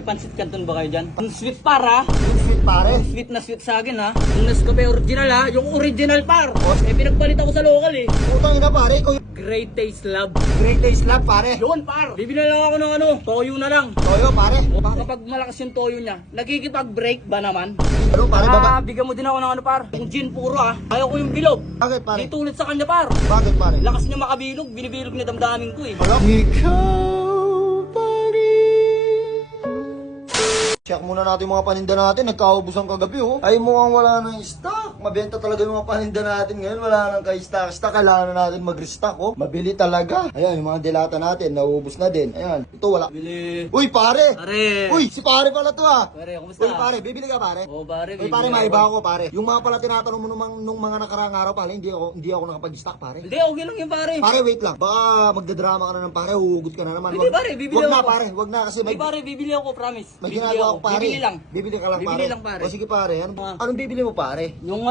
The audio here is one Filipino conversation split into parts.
Pansit Canton ba kayo dyan? Yung sweet par ha? Yung sweet pare. Yung sweet na sweet sa akin ha? Yung Nescafe original ha? Yung original par! Eh pinagpalit ako sa local eh. Putang ina pare, ikaw yung Great Taste Lab. Great Taste Lab pare. Yun par! Bibili lang ako ng toyo na lang. Toyo pare. Kapag malakas yung toyo niya, nagkikipag-break ba naman? Ano pare baba? Bigyan mo din ako ng par. Yung gin puro ha? Ayaw ko yung bilog. Bakit pare? Dito ulit sa kanya par. Bakit pare? Lakas niya makabilog, binibilog na damdamin ko eh. Wala. Ikaw pa rin. Check muna natin yung mga paninda natin. Nagkaubusan kagabi oh. Ay mukhang wala nang stock. Mabenta talaga yung mga paninda natin ngayon. Wala nang ka-stock. Kailangan na natin mag-restock oh. Mabili talaga. Ayan yung mga dilata natin. Nauubos na din. Ayan. Ito wala. Bili. Uy pare! Pare! Uy si pare pala to ah. Pare, kumusta? Uy pare, bibili ka pare? Oo pare, Uy pare, maiba ako pare. Yung mga pala tinatanong mo nung mga nakaraang araw pare, hindi ako nakapag-stock pare. Hindi, okay lang yun pare. Pare, wait lang. Baka magdadrama ka na ng pare, huhugot ka na naman. Hindi, pare, bibili Wag na ako. pare, wag na kasi Hindi pare, bibili ako, promise. may Bibili ginagawa ako pare. Bibili lang. Bibili ka lang pare. Bibili lang, pare. O sige pare, anong bibili mo pare? Yung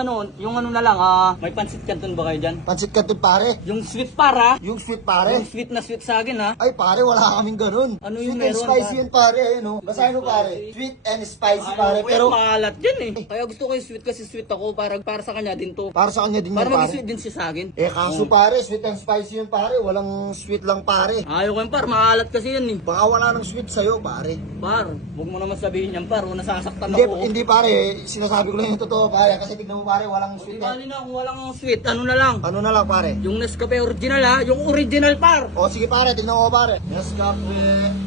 ano na lang, may pansit Canton ba kayo dyan? Pansit Canton pare? Yung sweet par ha? Yung sweet pare? Yung sweet na sweet sa akin ha? Ay pare, wala kaming ganun. Ano Sweet yung and meron, spicy pare? yun pare, no? Basahin mo pare. Sweet and spicy pare. Pero Pero maalat dyan eh. Kaya gusto ko yung sweet kasi sweet ako para sa kanya din to. para sa kanya din Para yun pare. mag-sweet din siya sa akin. Eh kaso pare, sweet and spicy yun pare. Walang sweet lang pare. Ayaw ko yung par, maalat kasi yan eh. Baka wala nang sweet sa'yo pare. Par, huwag mo naman sabihin yan par, nasasaktan Hindi, ako. hindi pare, sinasabi ko lang yung totoo pare. Kasi tignan mo pare, walang Di sweet. bali na kung walang sweet, ano na lang. Ano na lang pare? Yung Nescafe original ha? Yung original par. O sige pare, tignan ko pare. Nescafe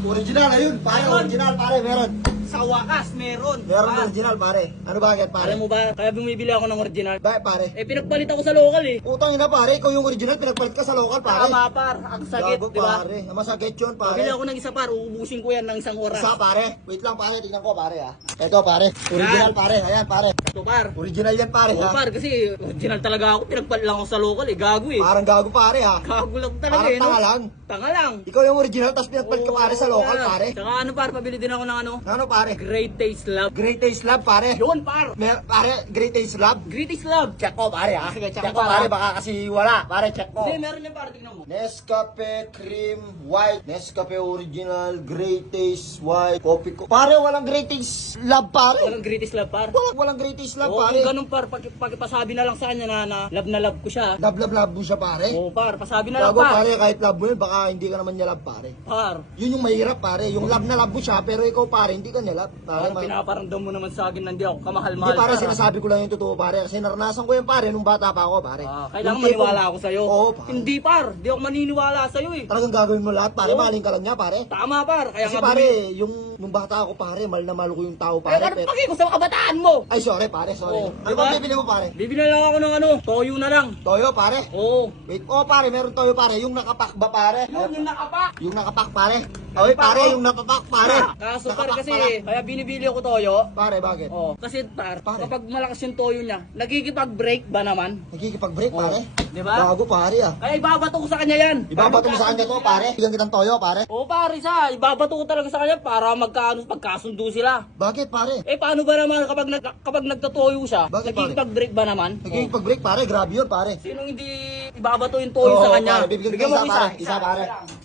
original, ayun pare, Meron. original pare, meron. Sa wakas, meron. Meron Par. original pare. Ano ba yan pare? Alam mo ba, kaya bumibili ako ng original. Bakit pare? Eh, pinagpalit ako sa local eh. Putang ina pare, ikaw yung original, pinagpalit ka sa local pare. Tama par, ang sakit, Gago, di ba? pare. Masakit yun pare. Bili ako ng isa par, uubusin ko yan ng isang oras. Isa pare. Wait lang pare, tignan ko pare ah. Ito pare, original Yan. pare. Ayan pare. Ito par. Original yan pare Oo ha. par, kasi original talaga ako. Pinagpalit lang ako sa local eh. Gago eh. Parang gago pare ha. Gago lang talaga Parang eh. tanga No? lang. Tanga lang. Ikaw yung original, tapos pinagpalit ka pare sa local Oo, pare. Tsaka ano par, pabili din ako ng Ano pare? Great Taste Lab. Great Taste Lab pare. Yun par. Pare, Great Taste Lab. Great Taste Lab. Check ko pare ha. Sige, check Check mo, ko pare, pare. baka kasi wala. Pare, check ko. Hindi, meron yan par, tingnan mo. Nescafe Cream White, Nescafe Original, Great Taste White, Coffee ko. Pare, walang Great Taste Lab pare. Walang Great Taste Lab par. Walang Great Taste Lab Oo, pare. kung ganun par, pakipasabi na lang sa kanya na love ko siya. Lab mo siya pare. Oo par, pasabi na lang Gago par. pare, kahit love mo yun, baka hindi ka naman niya love pare. Par, Yun yung mahirap pare, yung love na love mo siya, pero ikaw pare, hindi ka niya love. Pare, parang pinaparamdam mo naman sa akin na hindi ako kamahal-mahal. hindi pare, par, ah. sinasabi ko lang yung totoo pare, kasi naranasan ko yan pare, nung bata pa ako pare. Kailangan Yung tipong- maniwala ako sa'yo. Oo pare. Hindi par, di ako maniniwala sa'yo eh. Talagang gagawin mo lahat pare, Oo. mahaling ka lang niya pare. Tama par, kaya Kasi nga pare, yung nung bata ako pare, mahal na mahal ko yung tao Pare, pare. ano paki ko sa kabataan mo? Ay sorry pare, sorry. Oo, Ano diba? ba bibili mo pare? Bibili lang ako ng toyo na lang. Toyo pare. Oo. Wait, pare, meron toyo pare, yung nakapak ba pare? Yun, yung nakapak. Yung nakapak pare. Ay pare, yung nakapak pare. Kaso par Nakapak kasi, pala. kaya binibili ako toyo. Pare, bakit? Oh, kasi par, Pare. kapag malakas yung toyo niya, nagkikipag-break ba naman? Nagkikipag-break pare. Di ba? Gago pare ah. Kaya ibabato ko sa kanya yan. Ibabato mo sa kanya to pare. Bigyan kitang toyo pare. Oo pare sa, ibabato ko talaga sa kanya para pagkasundo sila. Bakit pare? Eh paano ba naman kapag nagtatoyo siya, Bakit, nagkikipag-break ba naman? Nagkikipag-break pare, grabe yun pare. Sinong hindi ibabato yung toyo sa kanya? Pare, bibigyan Bigyan kita mo isa pare. Isa pare.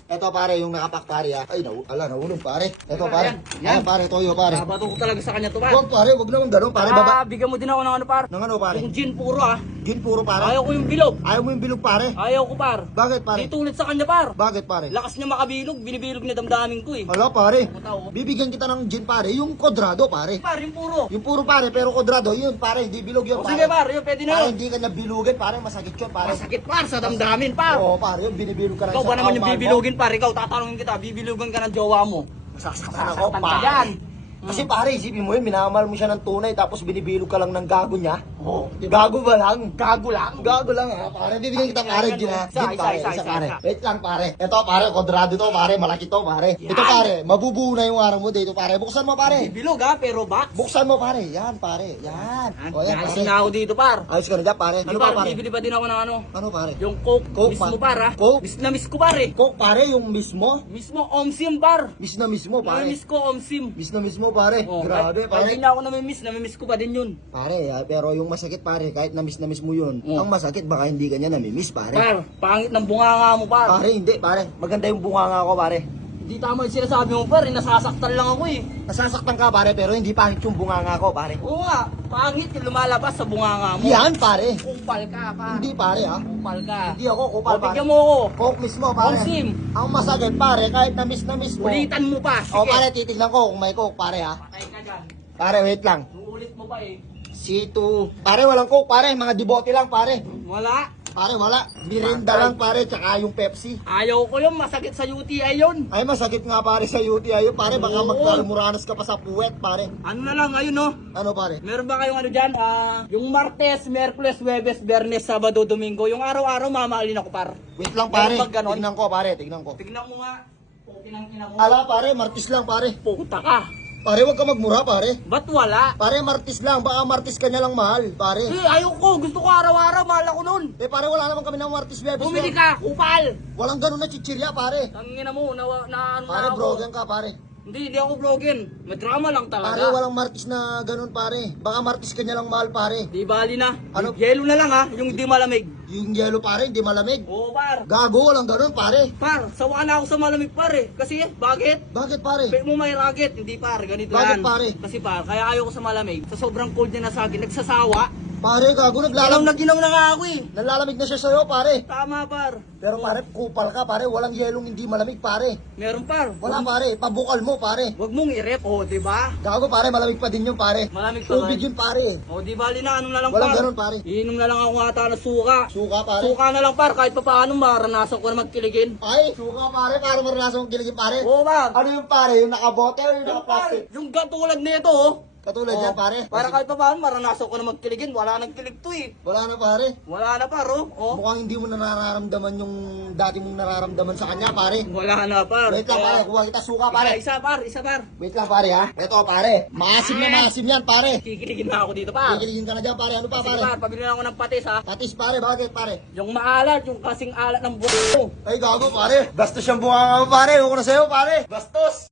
Ito pare, yung nakapak pare ah. Ay, nahulog pare. Ito pare. Yan. Yan pare, toyo pare. Ibabato ko talaga sa kanya to par. Huwag pare, huwag naman ganun pare. Baba. Bigyan mo din ako ng par. Nang ano pare? Yung gin puro ah. Gin puro pare. Ayaw ko yung bilog. Ayaw mo yung bilog pare. Ayaw ko par. Bakit pare? Dito ulit sa kanya par. Bakit pare? Lakas niya makabilog, binibilog na damdamin ko eh. Hala pare. Tao. Bibigyan kita ng gin pare, yung kodrado pare. Par, yung puro. Yung puro pare, pero kodrado, yun pare, hindi bilog yun O pare. sige par, yun pwede na Pare, yun. hindi ka nabilugin pare, masakit yun pare. Masakit par sa damdamin par. Oo pare, yun binibilog ka na Ikaw ba isang naman yung tao, pare. bibilugin par? Ikaw tatanungin kita, bibilugan ka ng jowa mo. Sasaktan ako Sasaktan ka pare. dyan. Kasi pare, isipin mo yun, minamahal mo siya ng tunay, tapos binibilog ka lang ng gago niya. Oo. Gago ba lang? Gago lang? Gago lang ha, pare. Bibigyan kita pare, gin ha. Isa, Gin pare, isa, isa isa, pare. isa. Wait lang pare. Ito pare, kodrado to pare, malaki to pare. Yan. Ito pare, mabubuo na yung araw mo dito pare. Buksan mo pare. Bibilog ha, pero box. Buksan mo pare, yan pare, yan. O yan Ayos pare. na ako dito par. Ayos ka na dyan pare. Ano Ano pa par, pare? bibili pa din ako ng Ano pare? yung Coke, Coke, mismo par. par ha. Coke? Miss na miss ko par eh. Coke pare, yung mismo. Mismo Omsim par. Miss na mismo pare. Namimiss ko Omsim. Miss na mismo pare. Oh, Grabe kahit pare. hindi na ako namimiss ko pa din yun. Pare, pero yung masakit pare, kahit na miss mo yun, Oh. ang masakit baka hindi ka niya namimiss pare. Par, pangit ng bunganga mo par. Pare, hindi pare. Maganda yung bunganga ko pare. Hindi tama yung sinasabi mo par, nasasaktan lang ako eh. Nasasaktan ka pare, pero hindi pangit yung bunganga ko pare. Oo nga, pangit yung lumalabas sa bunganga mo. Yan pare. Kupal ka pa. Hindi pare ha. Kupal ka. Hindi ako kupal O, pare. bigyan mo ako. Coke mismo pare. Consim. Ang masakit pare, kahit na-miss mo. Ulitan mo pa. Sige. O pare, titignan ko kung may coke pare ha. Patay ka dyan. Pare, wait lang. Uulit mo pa eh. C2. Pare, walang coke pare, mga dibote lang pare. Wala. Pare, wala. Mirinda lang pare, tsaka yung Pepsi. Ayaw ko yun, masakit sa UTI yun. Ay, masakit nga pare sa UTI yun pare, baka Oo. magkaramuranas ka pa sa puwet pare. Ano na lang ngayon no? Ano pare? Meron ba kayong ano dyan? Yung Martes, Merkules, Huwebes, Bernes, Sabado, Domingo. Yung araw-araw mamahalin ako par. Wait lang pare, Meron bang ganon? tignan ko pare, tignan ko. Tignan mo nga. Pukinang ina mo. Ala pare, martis lang pare. Puta ka. Pare, wag ka magmura pare. Ba't wala? Pare, martis lang, baka martis ka niya lang mahal pare. Ayaw ko. Gusto ko araw-araw. Mahal ako nun. Eh pare, wala naman kami ng martis bebes. Bumili ka. Kupal. Walang ganun na chichirya pare. Tangina mo. Na ano Pare, na ako. brogan ka pare. Hindi ako broken. May drama lang talaga. Pare, walang martis na ganun pare. Baka martis ka niya lang mahal pare. Di bali na. Ano? Yelo na lang ha. Yung di malamig. Yung yellow pare, hindi malamig. Oo par. Gago, walang ganun pare. Par, sawa na ako sa malamig par eh. Kasi bakit? Bakit pare? Pwede mo may racket, hindi par, ganito Bakit, yan. pare? Kasi par, kaya ayaw ko sa malamig. Sa sobrang cold niya na sa akin, nagsasawa. Pare, gago, Ginaw na nga ako eh. nalalamig na siya sa'yo pare. Tama par. Pero pare, kupal ka pare, walang yelong hindi malamig pare. Meron par. Wala pare, pabukal mo pare. Wag mong i-rep, oh, di ba? Gago pare, malamig pa din yun pare. Malamig pa ba? Tubig yun pare. Oh, di bali na, ano na lang Walang par. ganun, pare. Iinom na lang ako ata ng suka. Suka pare. Suka na lang par, kahit pa paano maranasan ko na magkiligin. Ay, suka pare, para maranasan kong kiligin pare. Oo par. Ano yung pare, yung nakabote o yung Yung par, nakaplastic? yung katulad nito oh. Katulad Oh, yan pare. Para kahit pa paano maranasan ko na magkiligin, wala nang kilig to eh. Wala na pare. Wala na par oh. Oh. Mukhang hindi mo na nararamdaman yung dati mong nararamdaman sa kanya pare. Wala na par. Wait lang pare, kuha kita suka pare. Isa par, isa par. Wait lang pare ha. Ito pare, maasim na maasim yan pare. Kikiligin na ako dito par. Kikiligin ka na dyan pare, ano pa Sige pare? par, pabili na ako ng patis ha. Patis pare, bakit pare? Yung maalat, yung kasing alat ng buto. Ay gago pare, bastos yung bunga nga mo pare, huwag ko na sa'yo pare. Bastos!